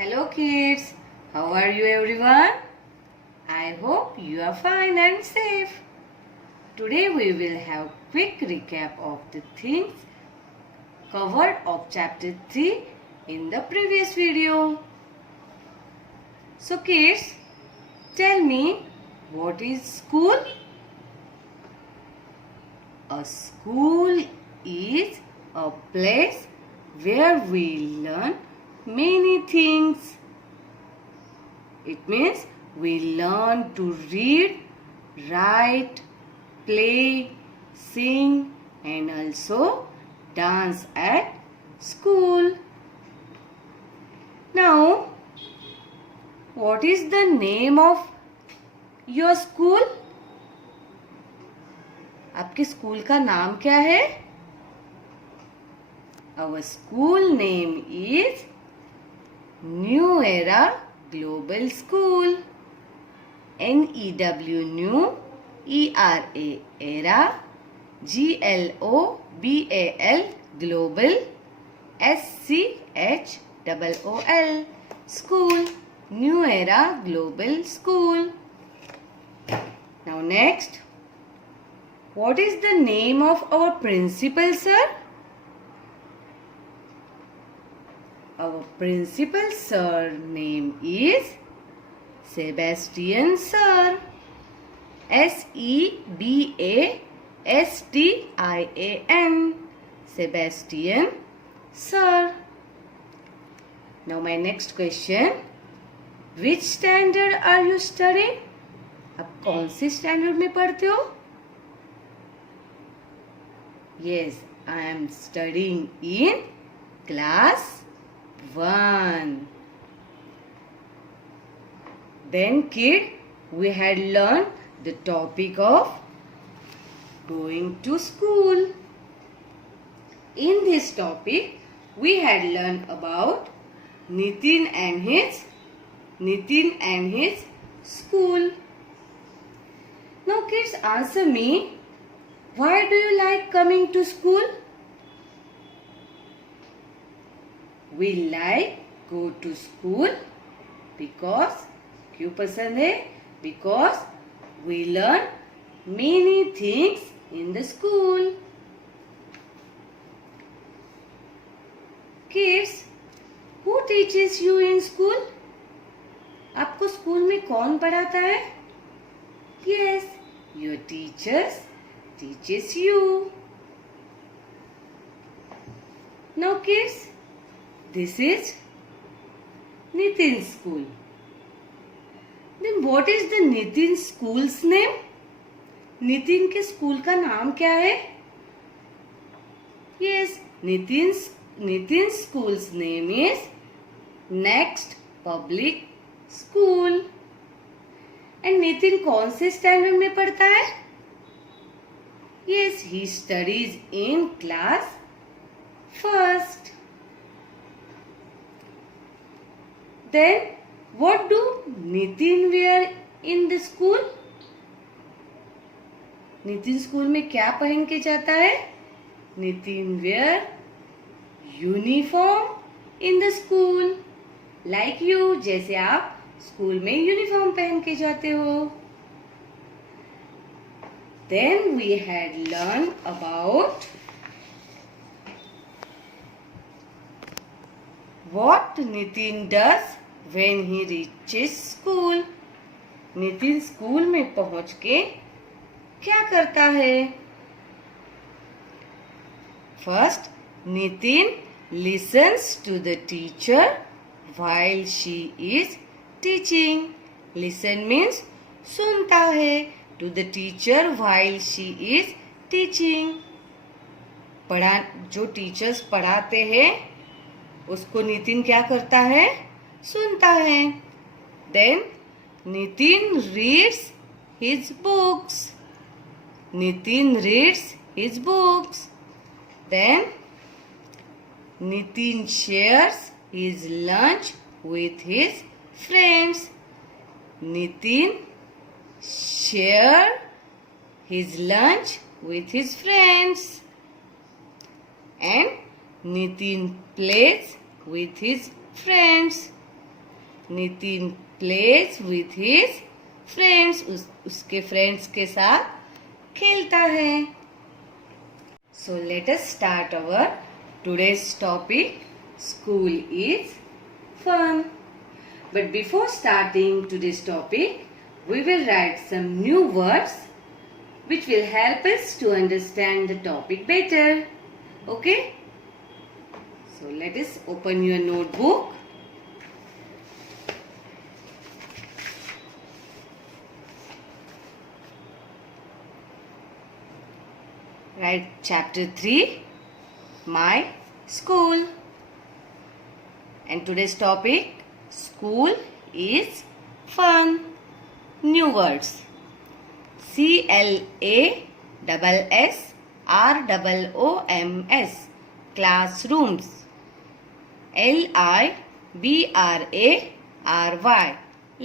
Hello kids, how are you everyone? I hope you are fine and safe. Today we will have quick recap of the things covered of chapter 3 in the previous video. So kids, tell me, what is school? A school is a place where we learn many things. It means we learn to read, write, play, sing and also dance at school. Now, what is the name of your school? आपके school का नाम क्या है? Our school name is New Era Global School. NEW New ERA Era GLOBAL Global SCHOOL School. New Era Global School. Now next, what is the name of our principal, sir? Our principal sir name is Sebastian sir. SEBASTIAN. Sebastian sir. Now my next question. Which standard are you studying? आप कौन सी standard में पढ़ते हो? Yes, I am studying in class 1. Then kid, we had learned the topic of going to school. In this topic, we had learned about Nitin and his school. Now kids, answer me. Why do you like coming to school? We like go to school because क्यों पसंद है? Because we learn many things in the school. Kids, who teaches you in school? आपको school में कौन पढ़ाता है? Yes, your teachers teaches you. Now kids, this is Nitin's school. Then what is the Nitin school's name? Nitin के school का नाम क्या है? Yes, Nitin's school's name is Next Public School. And Nitin कौन से स्टैंडर्ड में पढ़ता है? Yes, he studies in class 1st. Then, what do Nitin wear in the school? Nitin school में क्या पहन के जाता है? Nitin wear uniform in the school. Like you, जैसे आप स्कूल में यूनिफॉर्म पहन के जाते हो. Then we had learned about what Nitin does when he reaches school. Nitin school में पहुंच के क्या करता है? First, Nitin listens to the teacher while she is teaching. Listen means सुनता है. To the teacher while she is teaching. जो teachers पढ़ाते हैं उसको नितिन क्या करता है? सुनता है. Then Nitin reads his books. Nitin reads his books. Then Nitin shares his lunch with his friends. Nitin share his lunch with his friends. And Nitin plays with his friends. Nitin plays with his friends. उसके friends के साथ खेलता है. सो let us start our today's topic. School is fun. But before starting today's topic, we will write some new words which will help us to understand the topic better. Okay? So let us open your notebook. Write chapter 3, My School. And today's topic, school is fun. New words. CLASSROOMS, classrooms. LIBRARY,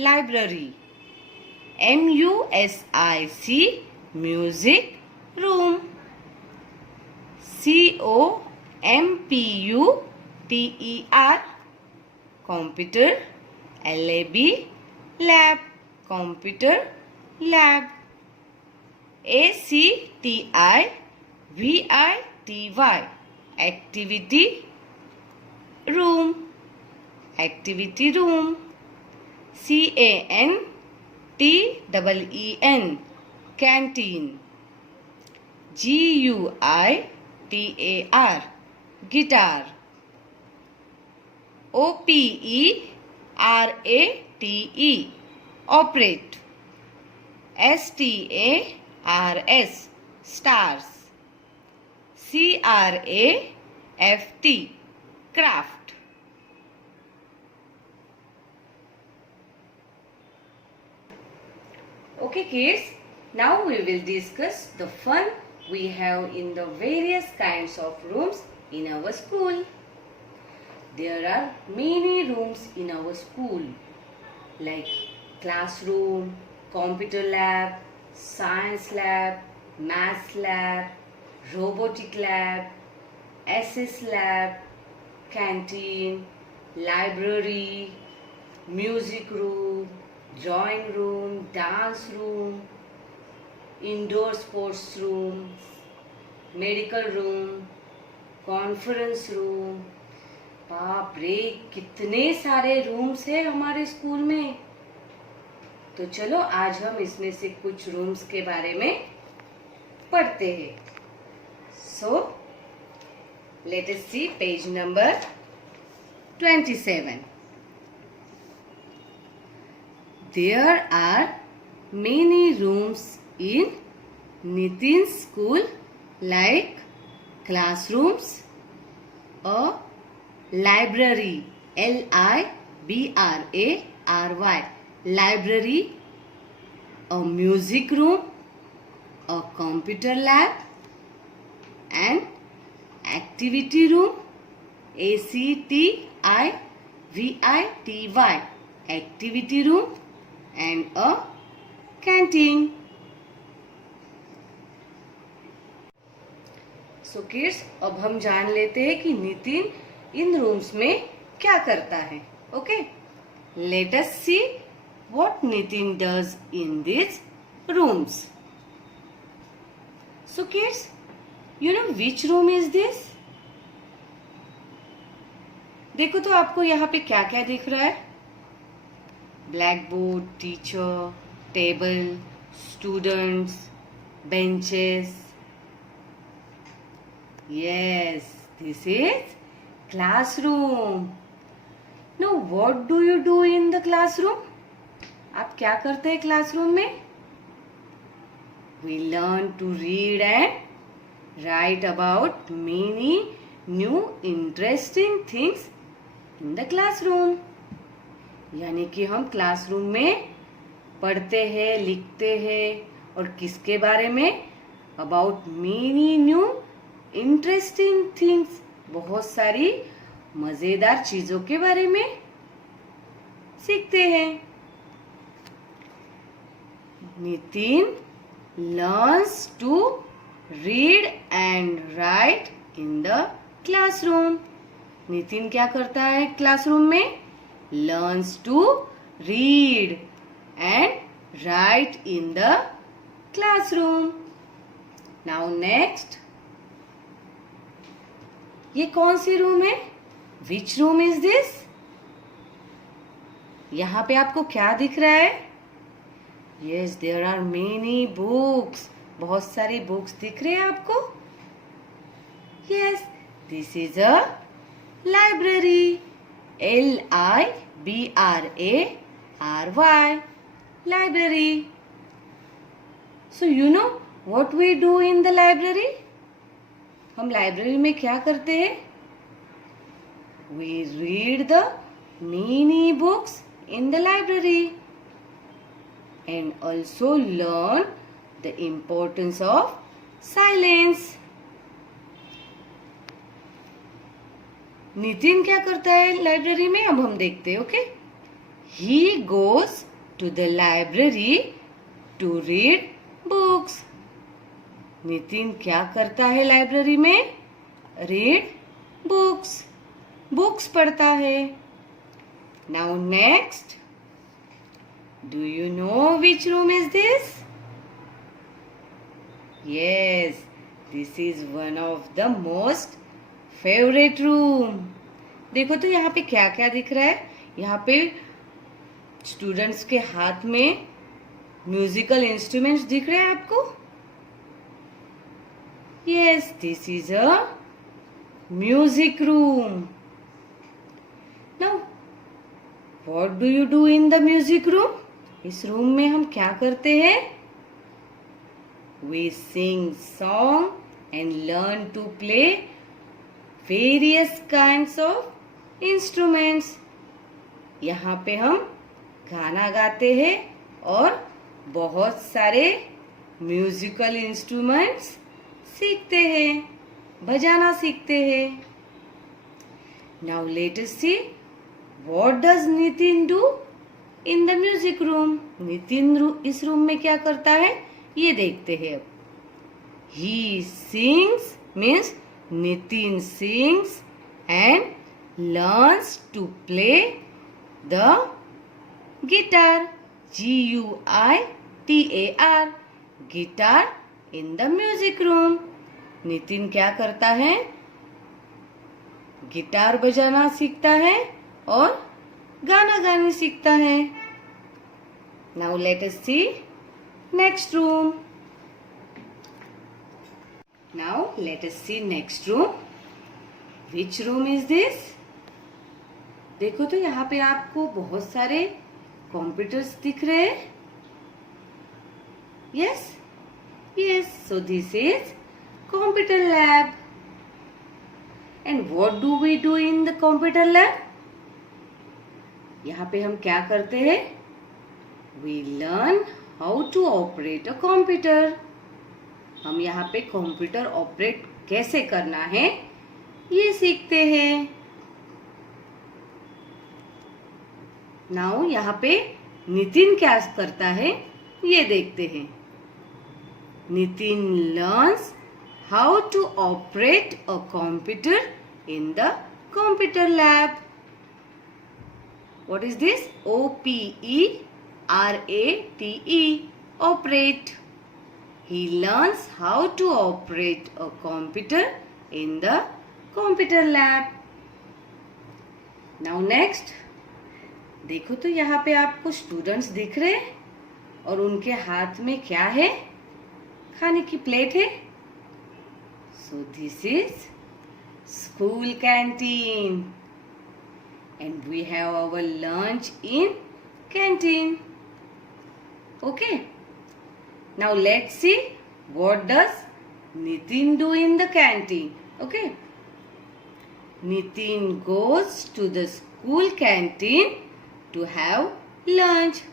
library. MUSIC, music room. COMPUTER, computer. LAB, lab, computer lab. ACTIVITY, activity room, activity room. CANTEEN, canteen. GUITAR, guitar. OPERATE, operate. STARS, stars. CRAFT, craft. Okay kids, now we will discuss the fun we have in the various kinds of rooms in our school. There are many rooms in our school like classroom, computer lab, science lab, maths lab, robotic lab, SS lab, canteen, library, music room, drawing room, dance room, indoor sports room, medical room, conference room. बाप रे, कितने सारे rooms हैं हमारे school में. तो चलो आज हम इसमें से कुछ रूम्स के बारे में पढ़ते हैं. So let us see page number 27. There are many rooms in Nitin's school like classrooms, a library, LIBRARY, library, a music room, a computer lab, an activity room, ACTIVITY, activity room, and a canteen. So kids, अब हम जान लेते हैं कि नितिन इन rooms में क्या करता है. Okay, late us see what Nitin does in this rooms. So kids, you know which room is this? देखो तो आपको यहाँ पे क्या क्या दिख रहा है. Black board, teacher, table, students, benches. Yes, this is classroom. No, what do you do in the classroom? आप क्या करते हैं क्लासरूम में? We learn to read and write about many new interesting things in the classroom. यानी कि हम classroom में पढ़ते हैं, लिखते हैं. और किसके बारे में? About many new interesting things, बहुत सारी मजेदार चीजों के बारे में सीखते हैं. Nitin learns to read and write in the classroom. Nitin क्या करता है क्लासरूम में? learns to read and write in the classroom. Now next, ये कौन सी रूम है? Which room is this? यहाँ पे आपको क्या दिख रहा है? Yes, there are many books. बहुत सारी बुक्स दिख रहे हैं आपको? Yes, this is a library. Library. Library. So you know what we do in the library? हम लाइब्रेरी में क्या करते हैं? We read the many books in the library and also learn the importance of silence. Nitin क्या करता है library में? अब हम देखते हैं. Okay, he goes to the library to read books. Nitin क्या करता है लाइब्रेरी में? Read books. बुक्स पढ़ता है. Now next, do you know which room is this? Yes, this is one of the most favourite room. देखो तो यहाँ पे क्या क्या दिख रहा है. यहाँ पे स्टूडेंट्स के हाथ में म्यूजिकल इंस्ट्रूमेंट्स दिख रहे हैं आपको? Yes, this is a music room. Now what do you do in the music room? इस रूम में हम क्या करते हैं? We sing song and learn to play various kinds of instruments. यहाँ पे हम गाना गाते हैं और बहुत सारे म्यूजिकल इंस्ट्रूमेंट्स सीखते हैं, बजाना सीखते हैं. Now let us see what does Nitin do in the music room. Nitin इस रूम में क्या करता है ये देखते हैं अब. He sings means Nitin sings and learns to play the guitar. Guitar. Guitar in the music room. Nitin क्या करता है? गिटार बजाना सीखता है और गाना गाना सीखता है. Now let us see next room. Now let us see next room. Which room is this? देखो तो यहाँ पे आपको बहुत सारे कंप्यूटर्स दिख रहे हैं. Yes, yes. So this is computer lab. And what do we do in the computer lab? यहाँ पे हम क्या करते हैं? We learn how to operate a computer. हम यहाँ पे कंप्यूटर ऑपरेट कैसे करना है ये सीखते हैं. नाउ यहाँ पे नितिन क्या करता है ये देखते हैं. Nitin learns how to operate a computer in the computer lab. What is this? OPERATE. Operate. He learns how to operate a computer in the computer lab. Now next, देखो तो यहाँ पे आपको स्टूडेंट्स दिख रहे हैं और उनके हाथ में क्या है? खाने की प्लेट है. So this is school canteen and we have our lunch in canteen. Okay. Now let's see what does Nitin do in the canteen. Okay. Nitin goes to the school canteen to have lunch.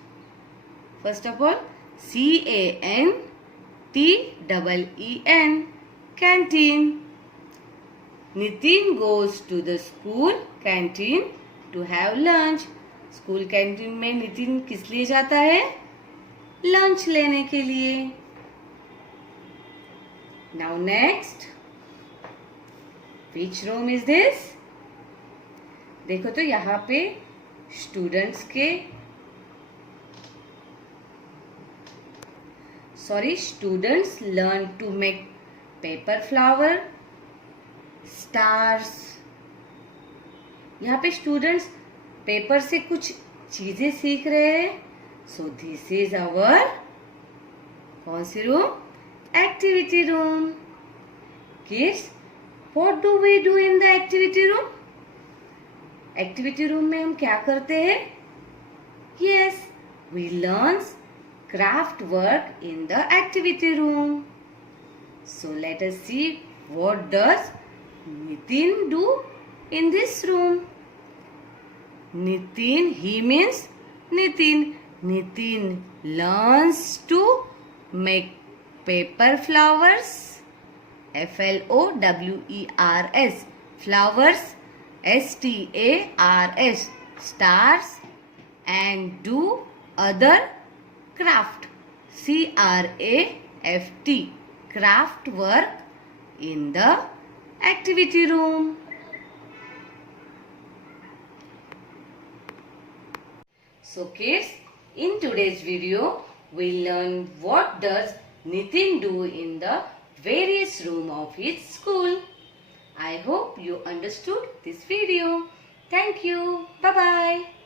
First of all, CANTEEN, canteen. Nitin goes to the school canteen to have lunch. School canteen में नितिन किस लिए जाता है? Lunch लेने के लिए. Now next, which room is this? देखो तो यहाँ पे Students learn to make paper flower, stars. यहाँ पे स्टूडेंट्स पेपर से कुछ चीजें सीख रहे हैं. सो दिस इज आवर कौन सी room? Activity room. Kids, what do we do in the activity room? Activity room में हम क्या करते हैं? Yes, we learn craft work in the activity room. So let us see what does Nitin do in this room. Nitin, he means Nitin. Nitin learns to make paper flowers. Flowers. Flowers. Stars. Stars. And do other craft. Craft. Craft work in the activity room. So kids, in today's video we learn what does Nitin do in the various room of his school. I hope you understood this video. Thank you. Bye bye.